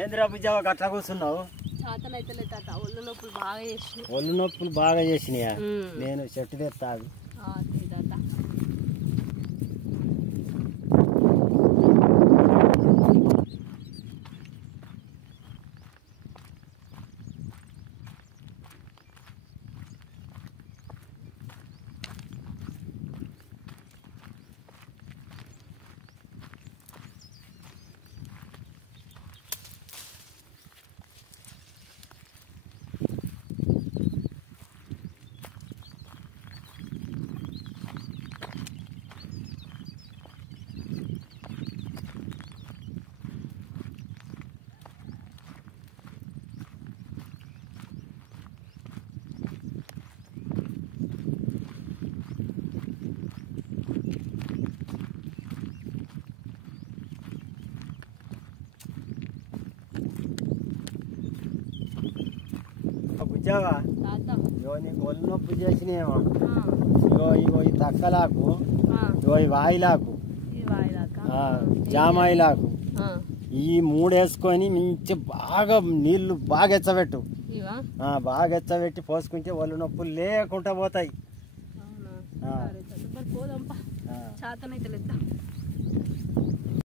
ఏందిరా బుజ్జావ గట్లా కూర్చున్నావు? ఒళ్ళు నొప్పులు బాగా చేసినాయా? నేను చెట్టు తెస్తాను. బుజ్జావా ఇగో నీకు ఒళ్ళు నొప్పి చేసినేమో. ఇగో ఇగో ఈ తక్కలాకు, ఇగో ఈ వాయిలాకు, జామాయిలాకు, ఈ మూడు వేసుకొని మంచి బాగా నీళ్లు బాగా ఎచ్చబెట్టు. బాగా ఎచ్చబెట్టి పోసుకుంటే ఒళ్ళు నొప్పులు లేకుండా పోతాయి.